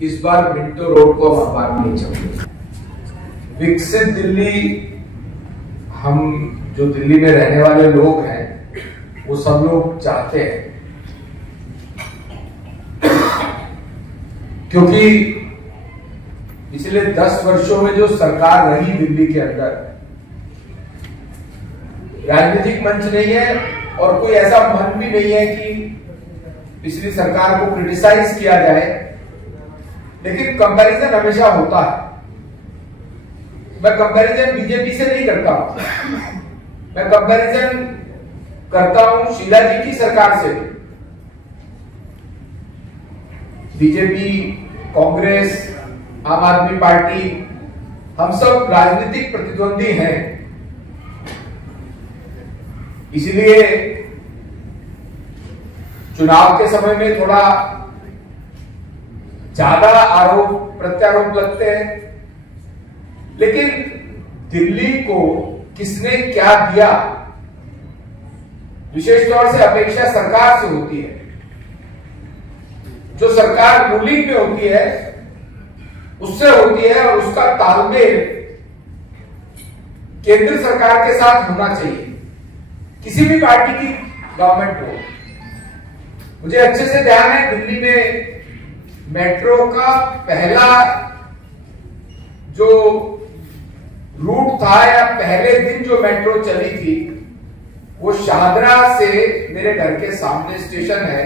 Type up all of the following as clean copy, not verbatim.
इस बार Minto road को हम आबाद नहीं चाहते। विकसित दिल्ली, हम जो दिल्ली में रहने वाले लोग हैं वो सब लोग चाहते हैं, क्योंकि पिछले 10 वर्षों में जो सरकार रही दिल्ली के अंदर, राजनीतिक मंच नहीं है और कोई ऐसा मन भी नहीं है कि पिछली सरकार को क्रिटिसाइज किया जाए, लेकिन कंपैरिजन हमेशा होता है। मैं कंपैरिजन बीजेपी से नहीं करता हूं, मैं कंपैरिजन करता हूं शीला जी की सरकार से। बीजेपी, कांग्रेस, आम आदमी पार्टी, हम सब राजनीतिक प्रतिद्वंदी हैं, इसलिए चुनाव के समय में थोड़ा ज्यादा आरोप प्रत्यारोप लगते हैं, लेकिन दिल्ली को किसने क्या दिया, विशेष तौर से अपेक्षा सरकार से होती है। जो सरकार रूलिंग में होती है उससे होती है, और उसका तालमेल केंद्र सरकार के साथ होना चाहिए, किसी भी पार्टी की गवर्नमेंट हो। मुझे अच्छे से ध्यान है, दिल्ली में मेट्रो का पहला जो रूट था या पहले दिन जो मेट्रो चली थी, वो शाहदरा से मेरे घर के सामने स्टेशन है,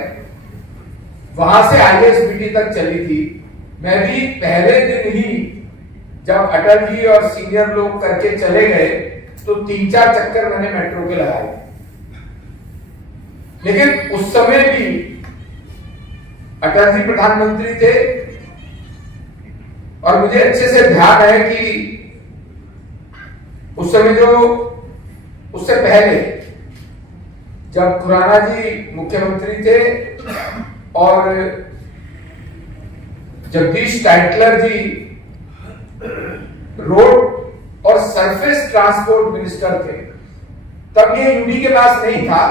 वहां से ISBT तक चली थी। मैं भी पहले दिन ही जब अटल जी और सीनियर लोग करके चले गए तो 3-4 चक्कर मैंने मेट्रो के लगाए, लेकिन उस समय भी अटल जी प्रधानमंत्री थे, और मुझे अच्छे से ध्यान है कि उस समय जो उससे पहले जब खुराना जी मुख्यमंत्री थे और जगदीश टाइटलर जी रोड और सरफेस ट्रांसपोर्ट मिनिस्टर थे, तब ये यूडी के पास नहीं था,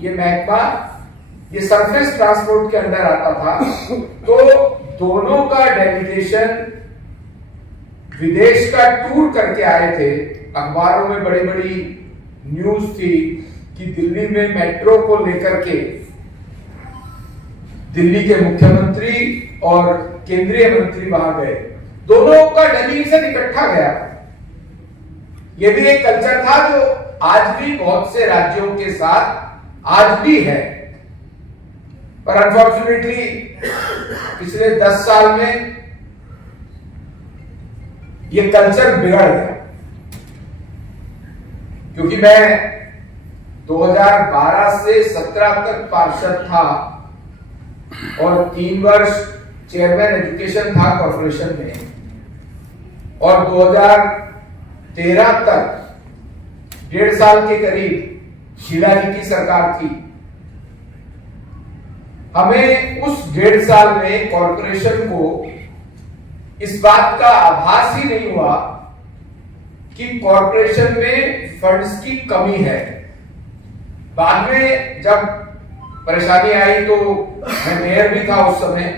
ये महकमा ये सरफेस ट्रांसपोर्ट के अंदर आता था। तो दोनों का डेलीगेशन विदेश का टूर करके आए थे। अखबारों में बड़ी बड़ी न्यूज थी कि दिल्ली में मेट्रो को लेकर के दिल्ली के मुख्यमंत्री और केंद्रीय मंत्री वहां गए, दोनों का डेलीगेशन इकट्ठा गया। यह भी एक कल्चर था जो आज भी बहुत से राज्यों के साथ आज भी है, पर अनफॉर्चुनेटली पिछले 10 साल में ये कल्चर बिगड़ गया, क्योंकि मैं 2012 से 17 तक पार्षद था और 3 वर्ष चेयरमैन एजुकेशन था कॉर्पोरेशन में, और 2013 तक 1.5 साल के करीब शीला जी की सरकार थी। हमें उस 1.5 साल में कॉर्पोरेशन को इस बात का आभास ही नहीं हुआ कि कॉर्पोरेशन में फंड्स की कमी है। बाद में जब परेशानी आई तो मैं मेयर भी था उस समय,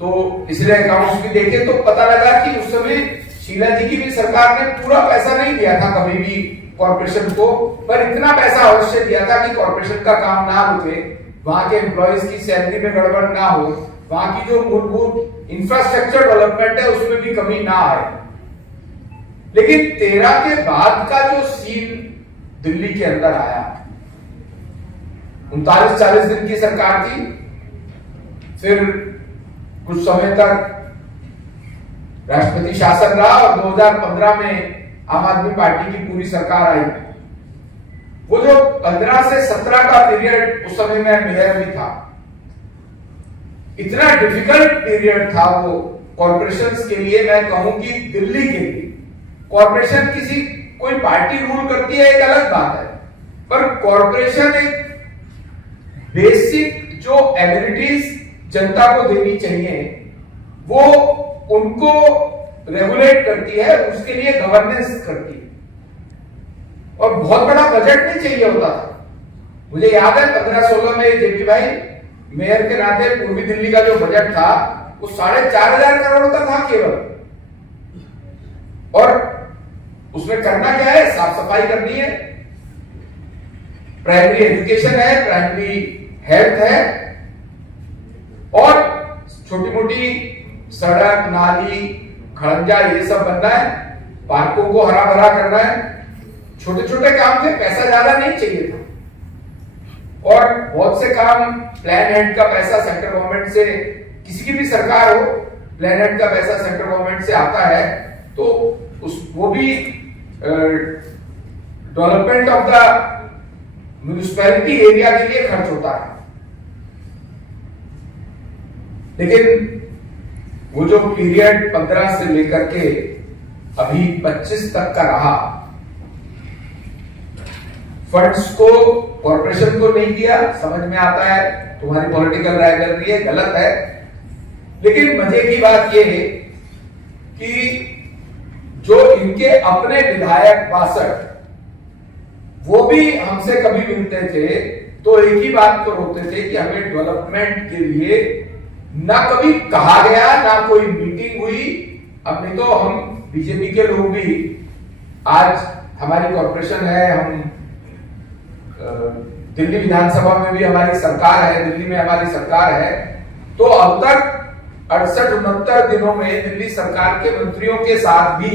तो इसलिए अकाउंट्स भी देखे तो पता लगा कि उस समय शीला जी की भी सरकार ने पूरा पैसा नहीं दिया था कभी भी कॉर्पोरेशन को, पर इतना पैसा अवश्य दिया था कि कॉर्पोरेशन का काम ना रुके, वहां के एम्प्लॉइज की सैलरी में गड़बड़ ना हो, वहां की जो मूलभूत इंफ्रास्ट्रक्चर डेवलपमेंट है उसमें भी कमी ना आए। लेकिन 13 के बाद का जो सीन दिल्ली के अंदर आया, 39-40 दिन की सरकार थी, फिर कुछ समय तक राष्ट्रपति शासन रहा और 2015 में आम आदमी पार्टी की पूरी सरकार आई। वो जो 15 से 17 का पीरियड, उस समय मैं मेयर भी था, इतना डिफिकल्ट पीरियड था वो कॉर्पोरेशंस के लिए। मैं कहूं कि दिल्ली के लिए कॉर्पोरेशन, किसी कोई पार्टी रूल करती है एक अलग बात है, पर कॉर्पोरेशन एक बेसिक जो एमिनिटीज जनता को देनी चाहिए वो उनको रेगुलेट करती है, उसके लिए गवर्नेंस करती है, और बहुत बड़ा बजट नहीं चाहिए होता था। मुझे याद है 15-16 में जेपी भाई मेयर के नाते पूर्वी दिल्ली का जो बजट था वो 4,500 करोड़ का था केवल। और उसमें करना क्या है? साफ सफाई करनी है, प्राइमरी एजुकेशन है, प्राइमरी हेल्थ है, और छोटी मोटी सड़क, नाली, खड़ंजा ये सब बनना है, पार्कों को हरा भरा करना है। छोटे छोटे काम थे, पैसा ज्यादा नहीं चाहिए था। और बहुत से काम, प्लान हेड का पैसा सेंट्रल गवर्नमेंट से, किसी की भी सरकार हो, प्लान हेड का पैसा सेंट्रल गवर्नमेंट से आता है, तो वो भी development of the municipality area के लिए खर्च होता है। लेकिन वो जो पीरियड 15 से लेकर के अभी 25 तक का रहा, फंड्स को कॉर्पोरेशन को नहीं दिया, समझ में आता है तुम्हारी पॉलिटिकल राइवलरी है, गलत है। लेकिन मजे की बात यह है कि जो इनके अपने विधायक 62 वो भी हमसे कभी मिलते थे तो एक ही बात को रोकते थे कि हमें डेवलपमेंट के लिए ना कभी कहा गया, ना कोई मीटिंग हुई। अब नहीं तो हम बीजेपी के लोग भी, आज हमारी कॉर्पोरेशन है, हम दिल्ली विधानसभा में भी हमारी सरकार है, दिल्ली में हमारी सरकार है, तो अब तक 68-69 दिनों में दिल्ली सरकार के मंत्रियों के साथ भी,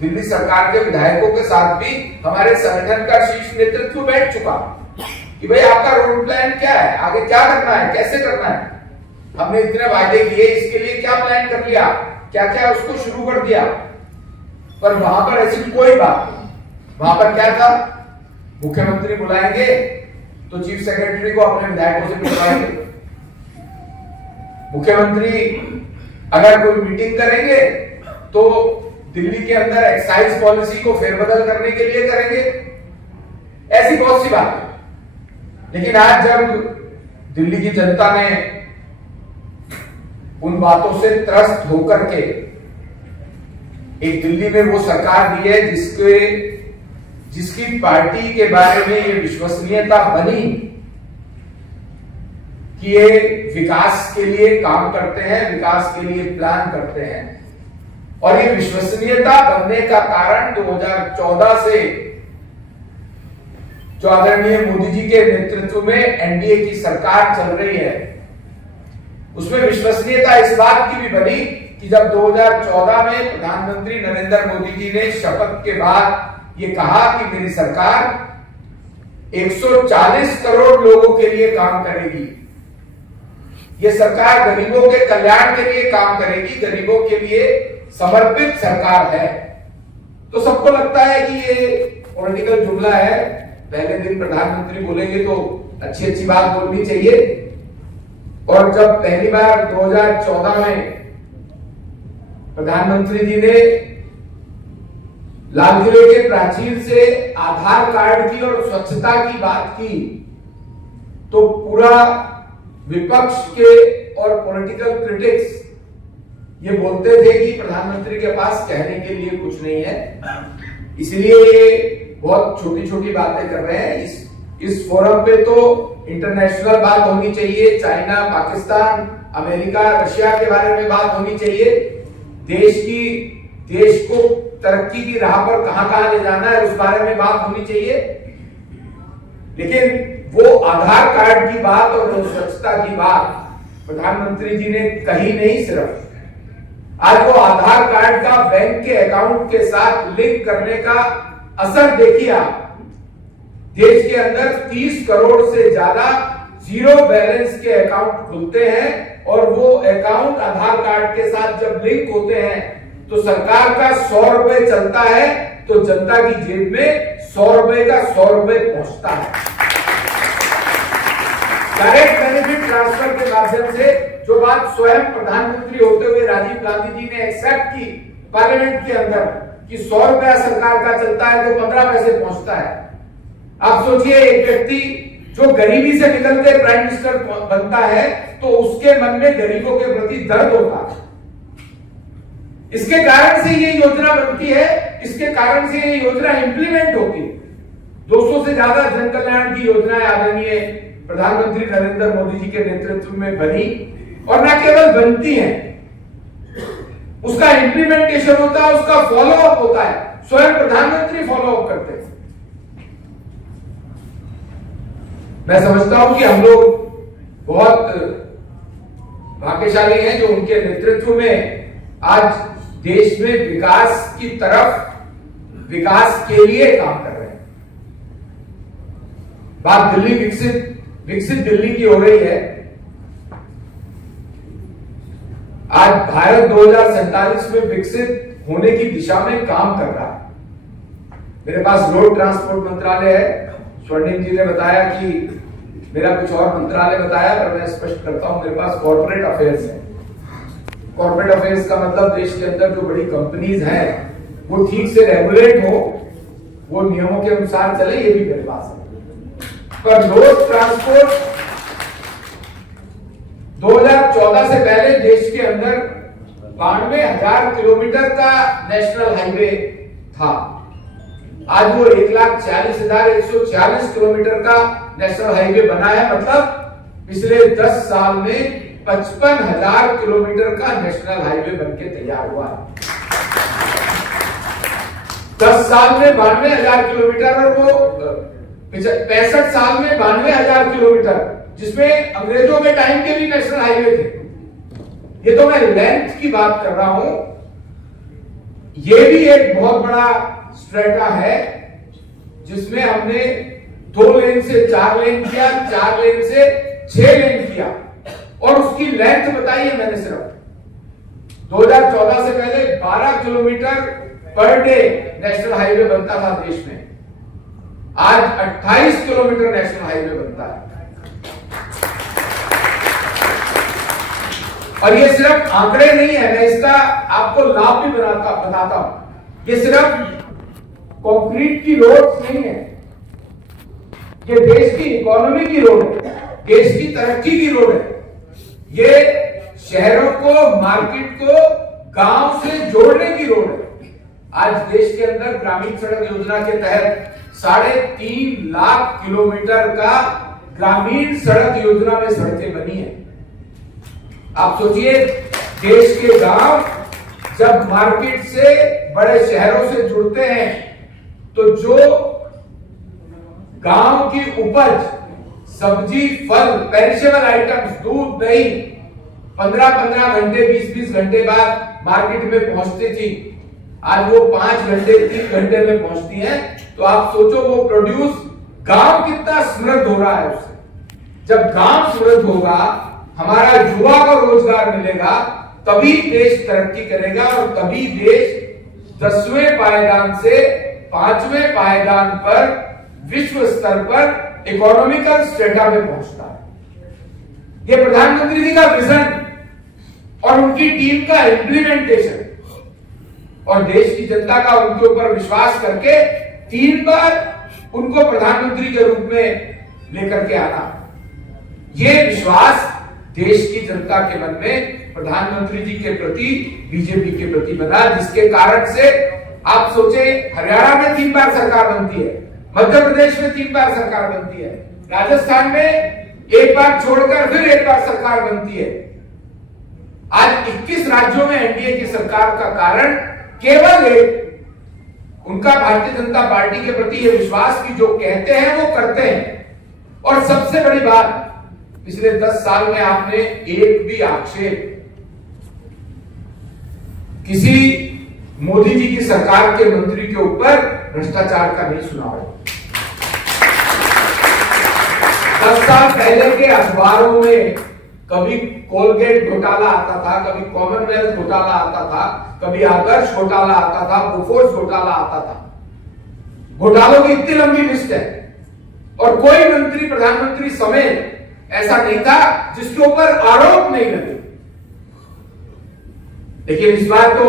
दिल्ली सरकार के विधायकों के साथ भी हमारे संगठन का शीर्ष नेतृत्व बैठ चुका कि भाई आपका रोड प्लान क्या है, आगे क्या करना है, कैसे करना है। हमने इतने वायदे किए, इसके लिए क्या प्लान कर लिया, क्या क्या उसको शुरू कर दिया। पर वहां पर ऐसी कोई बात नहीं। वहां पर क्या था? मुख्यमंत्री बुलाएंगे तो चीफ सेक्रेटरी को अपने विधायकों से बुलवाएंगे। मुख्यमंत्री अगर कोई मीटिंग करेंगे तो दिल्ली के अंदर एक्साइज पॉलिसी को फेरबदल करने के लिए करेंगे। ऐसी बहुत सी बात है। लेकिन आज जब दिल्ली की जनता ने उन बातों से त्रस्त होकर के एक दिल्ली में वो सरकार दी है जिसकी पार्टी के बारे में ये विश्वसनीयता बनी कि ये विकास के लिए काम करते हैं, विकास के लिए प्लान करते हैं। और ये विश्वसनीयता बनने का कारण 2014 से जो आदरणीय मोदी जी के नेतृत्व में एनडीए की सरकार चल रही है, उसमें विश्वसनीयता इस बात की भी बनी कि जब 2014 में प्रधानमंत्री नरेंद्र मोदी जी ने शपथ के बाद ये कहा कि मेरी सरकार 140 करोड़ लोगों के लिए काम करेगी, ये सरकार गरीबों के कल्याण के लिए काम करेगी, गरीबों के लिए समर्पित सरकार है, तो सबको लगता है कि ये पॉलिटिकल जुमला है। पहले दिन प्रधानमंत्री बोलेंगे तो अच्छी अच्छी बात बोलनी चाहिए। और जब पहली बार 2014 में प्रधानमंत्री जी ने लाल किले के प्राचीर से आधार कार्ड की और स्वच्छता की बात की, तो पूरा विपक्ष के और पॉलिटिकल क्रिटिक्स ये बोलते थे कि प्रधानमंत्री के पास कहने के लिए कुछ नहीं है, इसलिए ये बहुत छोटी छोटी बातें कर रहे हैं। इस फोरम पे तो इंटरनेशनल बात होनी चाहिए, चाइना, पाकिस्तान, अमेरिका, रशिया के बारे में बात होनी चाहिए, देश को तरक्की की राह पर कहां ले जाना है उस बारे में बात होनी चाहिए। लेकिन वो आधार कार्ड की बात और स्वच्छता की बात प्रधानमंत्री जी ने कही नहीं। सिर्फ आज वो आधार कार्ड का बैंक के अकाउंट के साथ लिंक करने का असर देखिए आप। देश के अंदर 30 करोड़ से ज्यादा जीरो बैलेंस के अकाउंट खुलते हैं और वो अकाउंट आधार कार्ड के साथ जब लिंक होते हैं तो सरकार का 100 रुपए चलता है तो जनता की जेब में 100 रुपए का 100 रुपए पहुंचता है। डायरेक्ट बेनिफिट ट्रांसफर के माध्यम से जो बात स्वयं प्रधानमंत्री होते हुए राजीव गांधी जी ने एक्सेप्ट की पार्लियामेंट के अंदर कि 100 रुपया सरकार का चलता है तो 15 पैसे पहुंचता है। आप सोचिए, एक व्यक्ति जो गरीबी से निकल के प्राइम मिनिस्टर बनता है तो उसके मन में गरीबों के प्रति दर्द होता है। इसके कारण से ये योजना बनती है, इसके कारण से ये योजना इंप्लीमेंट होती है। 200 से ज्यादा जन कल्याण की योजनाएं आदरणीय प्रधानमंत्री नरेंद्र मोदी जी के नेतृत्व में बनी और ना केवल बनती हैं, उसका इंप्लीमेंटेशन होता है, उसका फॉलोअप होता है, स्वयं प्रधानमंत्री फॉलोअप करते हैं। मैं समझता हूं कि हम लोग बहुत भाग्यशाली हैं जो उनके नेतृत्व में आज देश में विकास की तरफ, विकास के लिए काम कर रहे हैं। बात दिल्ली विकसित दिल्ली की हो रही है। आज भारत 2047 में विकसित होने की दिशा में काम कर रहा है। मेरे पास रोड ट्रांसपोर्ट मंत्रालय है, स्वर्णिम जी ने बताया कि मेरा कुछ और मंत्रालय बताया, पर मैं स्पष्ट करता हूं, मेरे पास कॉर्पोरेट अफेयर्स है। कॉर्पोरेट अफेयर्स का मतलब देश के अंदर जो बड़ी कंपनीज हैं वो ठीक से रेगुलेट हो, वो नियमों के अनुसार चले, ये भी मेरे पास है। पर रोड ट्रांसपोर्ट 2014 से पहले देश के अंदर 92,000 किलोमीटर का नेशनल हाईवे था। आज वो 1,40,140 किलोमीटर का नेशनल हाईवे बना है। मतलब पिछले 10 साल में 55,000 किलोमीटर का नेशनल हाईवे बनके तैयार हुआ है। 10 साल में 92,000 किलोमीटर, और वो 65 साल में 92,000 किलोमीटर, जिसमें अंग्रेजों के टाइम के भी नेशनल हाईवे थे। ये तो मैं लेंथ की बात कर रहा हूं। ये भी एक बहुत बड़ा स्ट्रेटा है जिसमें हमने 2 लेन से 4 लेन किया, 4 लेन से 6 लेन किया, और उसकी लेंथ बताई है मैंने सिर्फ। 2014 से पहले 12 kilometre per day national highway बनता था देश में। आज 28 किलोमीटर नेशनल हाईवे बनता है। और ये सिर्फ आंकड़े नहीं है, मैं इसका आपको लाभ भी बताता हूं। ये सिर्फ कंक्रीट की रोड नहीं है, ये देश की इकोनॉमी की रोड है, देश की तरक्की की रोड है। ये शहरों को, मार्केट को गांव से जोड़ने की रोड है। आज देश के अंदर ग्रामीण सड़क योजना के तहत 3.5 लाख किलोमीटर का ग्रामीण सड़क योजना में सड़कें बनी है। आप सोचिए, देश के गांव जब मार्केट से, बड़े शहरों से जुड़ते हैं, तो जो गांव की उपज, सब्जी, फल, पेरिशेबल आइटम्स, दूध, दही 15-15 घंटे, 20-20 घंटे बाद मार्केट में पहुंचती थी, आज वो 5 घंटे, 3 घंटे में पहुंचती हैं। तो आप सोचो वो प्रोड्यूस, गांव कितना समृद्ध हो रहा है उससे। जब गांव समृद्ध होगा, हमारा युवा को रोजगार मिलेगा, तभी देश तरक्की करेगा, और तभी देश 10वें पायदान से 5वें पायदान पर, विश्व स्तर पर इकोनॉमिकल स्टेटा में पहुंचता है। यह प्रधानमंत्री जी का विजन और उनकी टीम का इंप्लीमेंटेशन, और देश की जनता का उनके ऊपर विश्वास करके 3 बार उनको प्रधानमंत्री के रूप में लेकर के आना, यह विश्वास देश की जनता के मन में प्रधानमंत्री जी के प्रति, बीजेपी के प्रति बना, जिसके कारण से आप सोचे, हरियाणा में 3 बार सरकार बनती है, मध्य प्रदेश में 3 बार सरकार बनती है, राजस्थान में 1 बार छोड़कर फिर 1 बार सरकार बनती है। आज 21 राज्यों में एनडीए की सरकार का कारण केवल एक, उनका भारतीय जनता पार्टी के प्रति यह विश्वास कि जो कहते हैं वो करते हैं। और सबसे बड़ी बात, पिछले 10 साल में आपने एक भी आक्षेप किसी मोदी जी की सरकार के मंत्री के ऊपर भ्रष्टाचार का नहीं सुना है। 10 साल पहले के अखबारों में कभी कोलगेट घोटाला आता था, कभी कॉमनवेल्थ घोटाला आता था, कभी आदर्श घोटाला आता था, बोफोर्स घोटाला आता था। घोटालों की इतनी लंबी लिस्ट है, और कोई मंत्री, प्रधानमंत्री समेत ऐसा नहीं था जिसके ऊपर आरोप नहीं लगे। लेकिन इस बार तो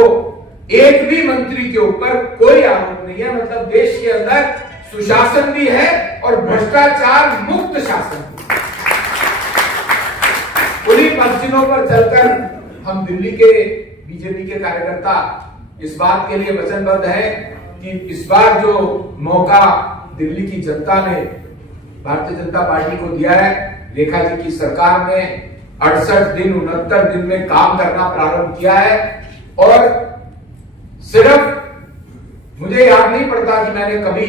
एक भी मंत्री के ऊपर कोई आरोप नहीं है। मतलब देश के अंदर सुशासन भी है और भ्रष्टाचार मुक्त शासन भी। उन्हीं पंक्तियों पर चलकर हम दिल्ली के बीजेपी के कार्यकर्ता इस बात के लिए वचनबद्ध हैं कि इस बार जो मौका दिल्ली की जनता ने भारतीय जनता पार्टी को दिया है, रेखा जी की सरकार ने 68 दिन 69 दिन में काम करना प्रारंभ किया है। और सिर्फ मुझे याद नहीं पड़ता कि मैंने कभी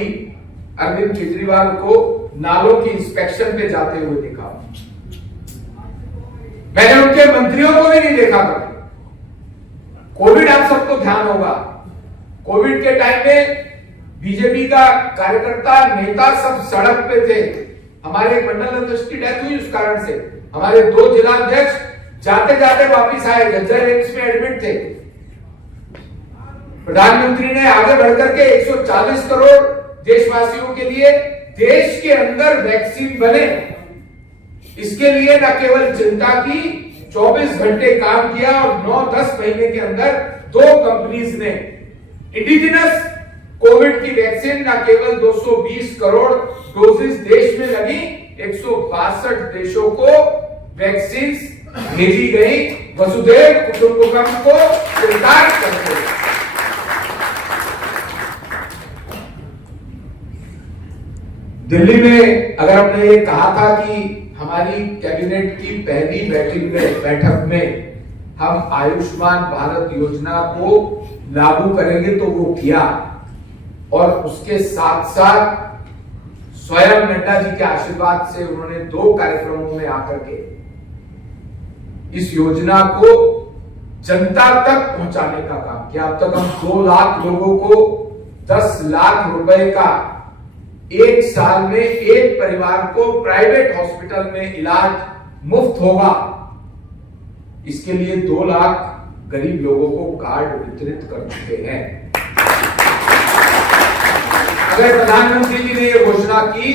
अरविंद केजरीवाल को नालों की इंस्पेक्शन पे जाते हुए देखा। मैंने उनके मंत्रियों को भी नहीं देखा कभी। कोविड, आप सबको ध्यान होगा, कोविड के टाइम में बीजेपी का कार्यकर्ता नेता सब सड़क पे थे। हमारे एक मंडल अध्यक्ष की डेथ हुई उस कारण से। हमारे 2 जिला अध्यक्ष जाते जाते वापिस आए, जज्जर एम्स में एडमिट थे। प्रधानमंत्री ने आगे बढ़कर के 140 करोड़ देशवासियों के लिए देश के अंदर वैक्सीन बने, इसके लिए न केवल चिंता की, 24 घंटे काम किया और 9-10 महीने के अंदर 2 कंपनीज ने इंडिजिनस कोविड की वैक्सीन न केवल 220 करोड़ डोजेस देश में लगी, 162 देशों को वैक्सीन भेजी गई वसुधैव कुटुंबकम को स्वीकार करते हुए। दिल्ली में अगर हमने ये कहा था कि हमारी कैबिनेट की पहली बैठक में हम आयुष्मान भारत योजना को लागू करेंगे, तो वो किया। और उसके साथ साथ स्वयं नड्डा जी के आशीर्वाद से उन्होंने 2 कार्यक्रमों में आकर के इस योजना को जनता तक पहुंचाने का काम किया। अब तक हम 2 लाख लोगों को 10 लाख रुपए का एक साल में एक परिवार को प्राइवेट हॉस्पिटल में इलाज मुफ्त होगा, इसके लिए 2 लाख गरीब लोगों को कार्ड वितरित कर चुके हैं। अगर प्रधानमंत्री जी ने यह घोषणा की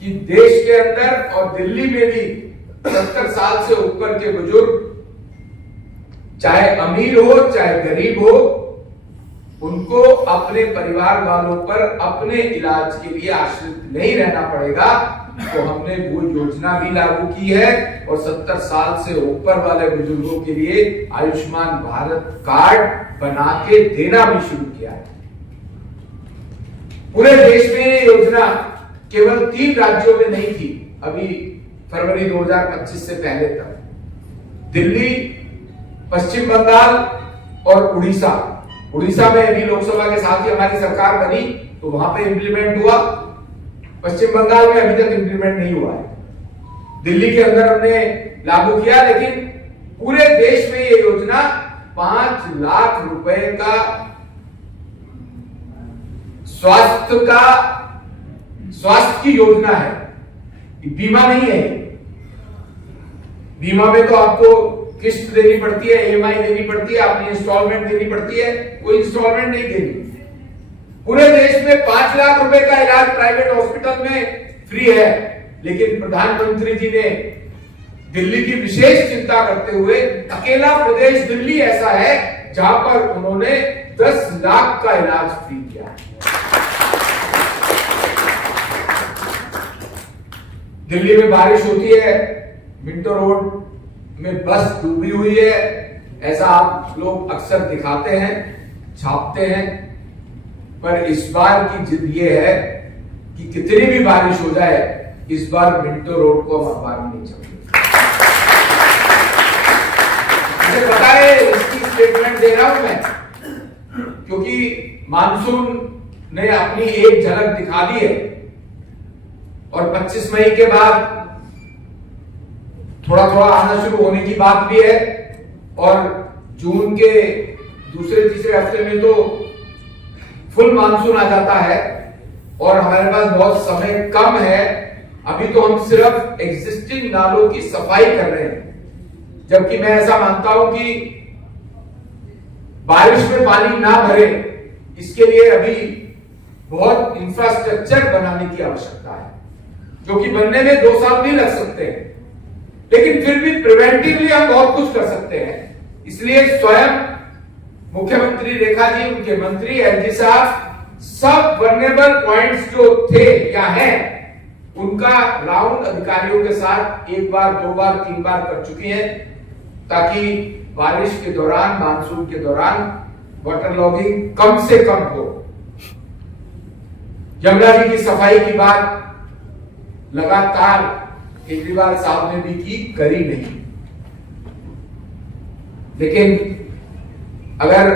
कि देश के अंदर और दिल्ली में भी 70 साल से ऊपर के बुजुर्ग, चाहे अमीर हो चाहे गरीब हो, उनको अपने परिवार वालों पर अपने इलाज के लिए आश्रित नहीं रहना पड़ेगा, तो हमने वो योजना भी लागू की है। और 70 साल से ऊपर वाले बुजुर्गों के लिए आयुष्मान भारत कार्ड बना के देना भी शुरू किया है। पूरे देश में ये योजना केवल 3 राज्यों में नहीं थी। अभी फरवरी 2025 से पहले तक दिल्ली, पश्चिम बंगाल और उड़ीसा में अभी लोकसभा के साथ ही हमारी सरकार बनी, तो वहां पे इंप्लीमेंट हुआ। पश्चिम बंगाल में अभी तक इंप्लीमेंट नहीं हुआ है। दिल्ली के अंदर हमने लागू किया, लेकिन पूरे देश में ये योजना 5 लाख रुपए का स्वास्थ्य की योजना है, बीमा नहीं है। बीमा में तो आपको किस्त देनी पड़ती है, ईएमआई देनी पड़ती है, अपनी इंस्टॉलमेंट देनी पड़ती है, कोई इंस्टॉलमेंट नहीं देनी। पूरे देश में 5 लाख रुपए का इलाज प्राइवेट हॉस्पिटल में फ्री है। लेकिन प्रधानमंत्री जी ने दिल्ली की विशेष चिंता करते हुए अकेला प्रदेश दिल्ली ऐसा है जहां पर उन्होंने 10 लाख का इलाज फ्री किया। दिल्ली में बारिश होती है, मिंटो रोड में बस डूबी हुई है, ऐसा आप लोग अक्सर दिखाते हैं, छापते हैं, पर इस बार की जिद ये है कि कितनी भी बारिश हो जाए, इस बार मिंटो रोड को हम अखबार में नहीं छापेंगे। मुझे पता है इसकी स्टेटमेंट दे रहा हूं मैं, क्योंकि मानसून ने अपनी एक झलक दिखा दी है और 25 मई के बाद थोड़ा थोड़ा आना शुरू होने की बात भी है, और जून के दूसरे तीसरे हफ्ते में तो फुल मानसून आ जाता है और हमारे पास बहुत समय कम है। अभी तो हम सिर्फ एग्जिस्टिंग नालों की सफाई कर रहे हैं, जबकि मैं ऐसा मानता हूं कि बारिश में पानी ना भरे, इसके लिए अभी बहुत इंफ्रास्ट्रक्चर बनाने की आवश्यकता है, जो कि बनने में 2 साल भी लग सकते हैं, लेकिन फिर भी प्रिवेंटिवली हम बहुत कुछ कर सकते हैं। इसलिए स्वयं मुख्यमंत्री रेखा जी, उनके मंत्री एलजी साहब सब वल्नरेबल पॉइंट्स जो थे या हैं, उनका राउंड अधिकारियों के साथ 1 बार 2 बार 3 बार कर चुके हैं, ताकि बारिश के दौरान, मानसून के दौरान वाटर लॉगिंग कम से कम हो। यमुना जी की सफाई की बात लगातार केजरीवाल साहब ने भी की, करी नहीं। लेकिन अगर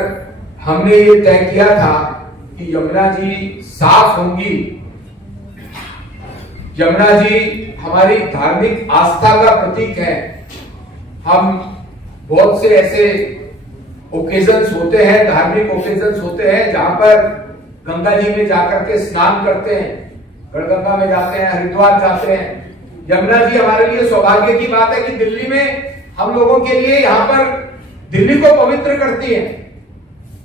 हमने ये तय किया था कि यमुना जी साफ होंगी, यमुना जी हमारी धार्मिक आस्था का प्रतीक है, हम बहुत से ऐसे ओकेजन्स होते हैं, धार्मिक ओकेजन्स होते हैं जहां पर गंगा जी में जाकर के स्नान करते हैं, गढ़गंगा में जाते हैं, हरिद्वार जाते हैं। यमुना जी हमारे लिए सौभाग्य की बात है कि दिल्ली में हम लोगों के लिए यहाँ पर दिल्ली को पवित्र करती है,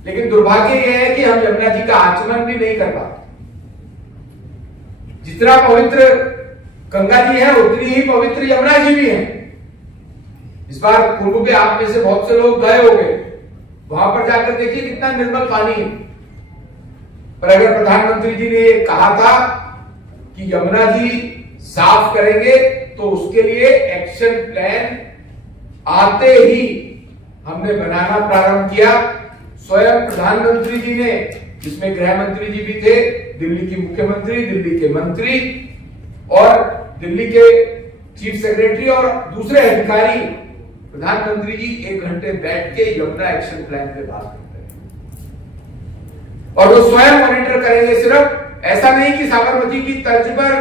लेकिन दुर्भाग्य यह है कि हम यमुना जी का आचमन भी नहीं कर पाते। जितना पवित्र गंगा जी है उतनी ही पवित्र यमुना जी भी है। इस बार कुंभ पे आप में से बहुत से लोग गए होंगे, वहां पर जाकर देखिए कितना निर्मल पानी है। पर अगर प्रधानमंत्री जी ने कहा था कि यमुना जी साफ करेंगे तो उसके लिए एक्शन प्लान आते ही हमने बनाना प्रारंभ किया। स्वयं प्रधानमंत्री जी ने, जिसमें गृह मंत्री जी भी थे, दिल्ली की मुख्यमंत्री, दिल्ली के मंत्री और दिल्ली के चीफ सेक्रेटरी और दूसरे अधिकारी, प्रधानमंत्री जी 1 घंटे बैठ के यमुना एक्शन प्लान पे बात करते हैं और वो स्वयं मॉनिटर करेंगे। सिर्फ ऐसा नहीं कि साबरमती की तर्ज पर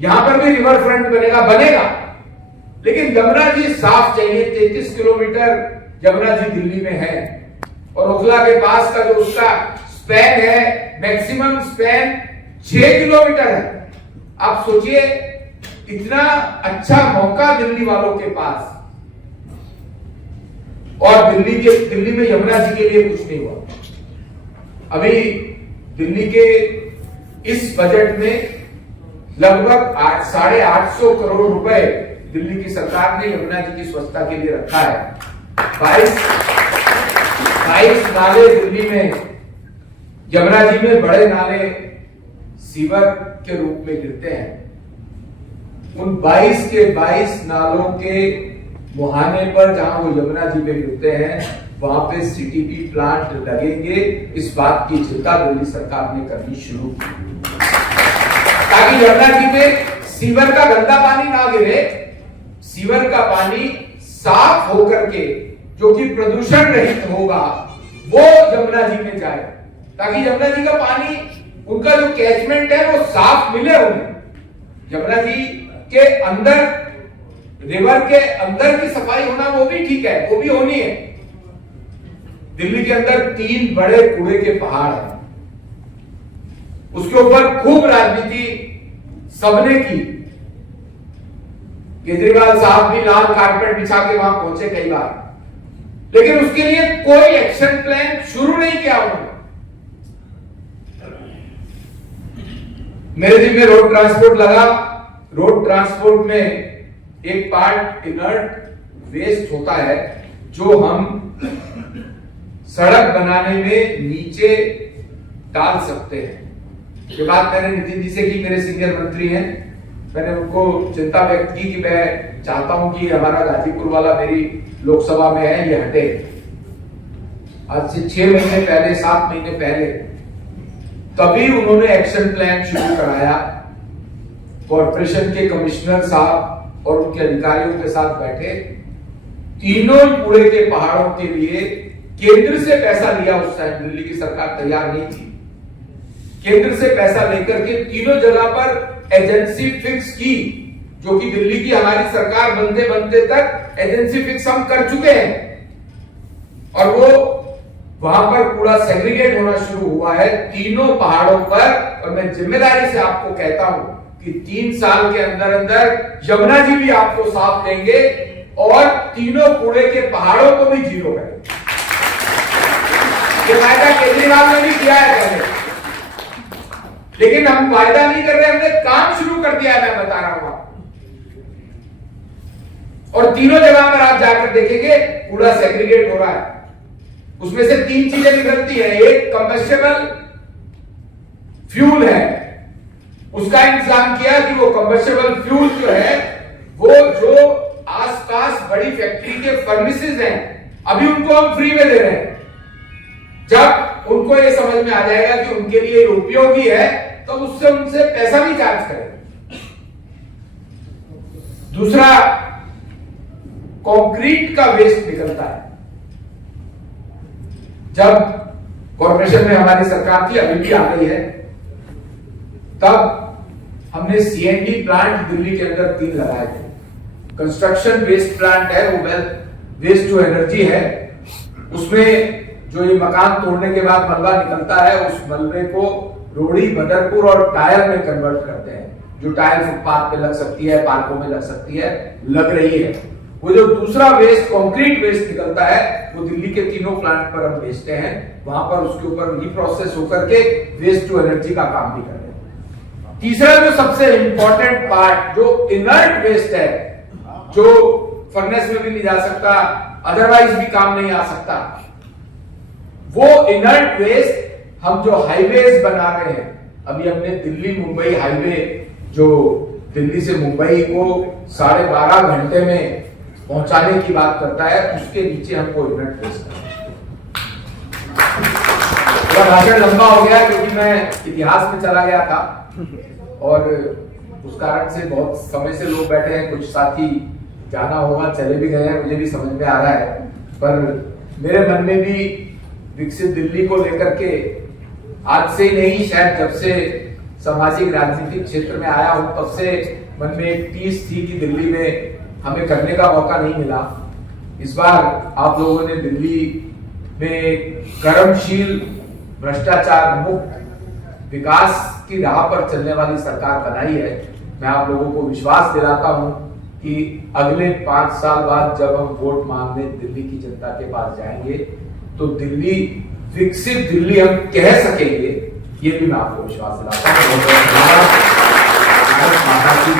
यहां पर भी रिवर फ्रंट बनेगा, लेकिन यमुना जी साफ चाहिए। 33 किलोमीटर यमुना जी दिल्ली में है और ओखला के पास का जो उसका स्पैन है, मैक्सिमम स्पैन 6 किलोमीटर है। आप सोचिए इतना अच्छा मौका दिल्ली वालों के पास, और दिल्ली में यमुना जी के लिए कुछ नहीं हुआ। अभी दिल्ली के इस बजट में लगभग 850 करोड़ रुपए दिल्ली की सरकार ने यमुना जी की स्वच्छता के लिए रखा है। 22 नाले दिल्ली में, यमुना जी में बड़े नाले सीवर के रूप में गिरते हैं। उन 22 के 22 नालों के मुहाने पर जहां वो यमुना जी में गिरते हैं, वहां पे सीटीपी प्लांट लगेंगे। इस बात की चिंता दिल्ली सरकार ने करनी शुरू की ताकि यमुना जी में सीवर का गंदा पानी ना गिरे, सीवर का पानी साफ होकर के जो कि प्रदूषण रहित होगा वो यमुना जी में जाए, ताकि यमुना जी का पानी, उनका जो कैचमेंट है वो साफ मिले उन्हें। यमुना जी के अंदर, रिवर के अंदर की सफाई होना वो भी ठीक है, वो भी होनी है। दिल्ली के अंदर 3 बड़े कूड़े के पहाड़ हैं, उसके ऊपर खूब राजनीति सबने की। केजरीवाल साहब भी लाल कारपेट बिछा के वहां पहुंचे कई बार, लेकिन उसके लिए कोई एक्शन प्लान शुरू नहीं किया उन्होंने। मेरे जिम्मे रोड ट्रांसपोर्ट लगा। रोड ट्रांसपोर्ट में एक पार्ट इनर्ट वेस्ट होता है जो हम सड़क बनाने में नीचे डाल सकते हैं। ये बात मैंने नितिन जी से की, मेरे सीनियर मंत्री हैं। मैंने उनको चिंता व्यक्त की कि मैं चाहता हूं कि हमारा गाजीपुर वाला मेरी लोकसभा में है, ये हटे। आज से 6 महीने पहले, 7 महीने पहले, तभी उन्होंने एक्शन प्लान शुरू कराया। कॉर्पोरेशन के कमिश्नर साहब और उनके अधिकारियों के साथ बैठे, तीनों कूड़े के पहाड़ों के लिए केंद्र से पैसा लिया। उस टाइम दिल्ली की सरकार तैयार नहीं थी। केंद्र से पैसा लेकर के तीनों जगह पर एजेंसी फिक्स की, जो कि दिल्ली की हमारी सरकार बनते बनते तक एजेंसी फिक्स हम कर चुके हैं, और वो वहां पर कूड़ा सेग्रीगेट होना शुरू हुआ है तीनों पहाड़ों पर। और मैं जिम्मेदारी से आपको कहता हूं कि 3 साल के अंदर अंदर यमुना जी भी आपको साफ देंगे और तीनों कूड़े के पहाड़ों को भी जीरो करेंगे। ये वायदा केजरीवाल ने भी किया है पहले, लेकिन हम वायदा नहीं कर रहे, हमने काम शुरू कर दिया है। मैं बता रहा हूं आपको, और तीनों जगह पर आप जाकर देखेंगे कूड़ा सेग्रीगेट हो रहा है। उसमें से 3 चीजें निकलती है। एक कंबस्टेबल फ्यूल है, उसका इंतजाम किया कि वो कंबस्टेबल फ्यूल जो है वो जो आसपास बड़ी फैक्ट्री के फर्नेसेस हैं, अभी उनको हम फ्री में दे रहे हैं। जब उनको ये समझ में आ जाएगा कि उनके लिए उपयोगी है, तो उससे उनसे पैसा भी चार्ज करें। दूसरा, कंक्रीट का वेस्ट निकलता है। जब कॉर्पोरेशन में हमारी सरकार थी, अभी भी आ गई है, तब हमने सीएनडी प्लांट दिल्ली के अंदर 3 लगाए थे। कंस्ट्रक्शन वेस्ट प्लांट है, वो वेस्ट टू एनर्जी है। उसमें जो ये मकान तोड़ने के बाद मलबा निकलता है, उस मलबे को रोड़ी, बदरपुर और टायर में कन्वर्ट करते हैं। जो टायर फुटपाथ पे लग सकती है, पार्कों में लग सकती है, लग रही है। वो जो दूसरा वेस्ट, कंक्रीट वेस्ट निकलता है, वो दिल्ली के 3 प्लांट पर हम बेचते हैं। वहां पर उसके ऊपर रीप्रोसेस होकर के वेस्ट टू एनर्जी का काम भी कर रहे हैं। तीसरा जो सबसे इंपॉर्टेंट पार्ट, जो इनर्ट वेस्ट है, जो फर्नेस में भी नहीं जा सकता, अदरवाइज भी काम नहीं आ सकता, वो इनर्ट वेस्ट हम जो हाईवेज बना रहे हैं, अभी हमने दिल्ली मुंबई हाईवे, जो दिल्ली से मुंबई को 12.5 घंटे में पहुंचाने की बात करता है, उसके नीचे हमको इनर्ट वेस्ट थोड़ा भाषण लंबा हो गया क्योंकि मैं इतिहास में चला गया था और उस कारण से बहुत समय से लोग बैठे हैं। कुछ साथी जाना होगा, चले भी गए हैं, मुझे भी समझ में आ रहा है। पर मेरे मन में भी विकसित दिल्ली को लेकर के आज से नहीं, शायद जब से सामाजिक राजनीतिक क्षेत्र में आया हूं, तब से मन में एक टीस थी कि दिल्ली में हमें करने का मौका नहीं मिला। इस बार आप लोगों ने दिल्ली में कर्मशील, भ्रष्टाचार मुक्त विकास की राह पर चलने वाली सरकार बनाई है। मैं आप लोगों को विश्वास दिलाता हूं कि अगले 5 साल बाद जब हम वोट मांगने दिल्ली की जनता के पास जाएंगे, तो दिल्ली, विकसित दिल्ली हम कह सकेंगे, ये भी मैं आपको विश्वास दिलाता हूं। भारत माता की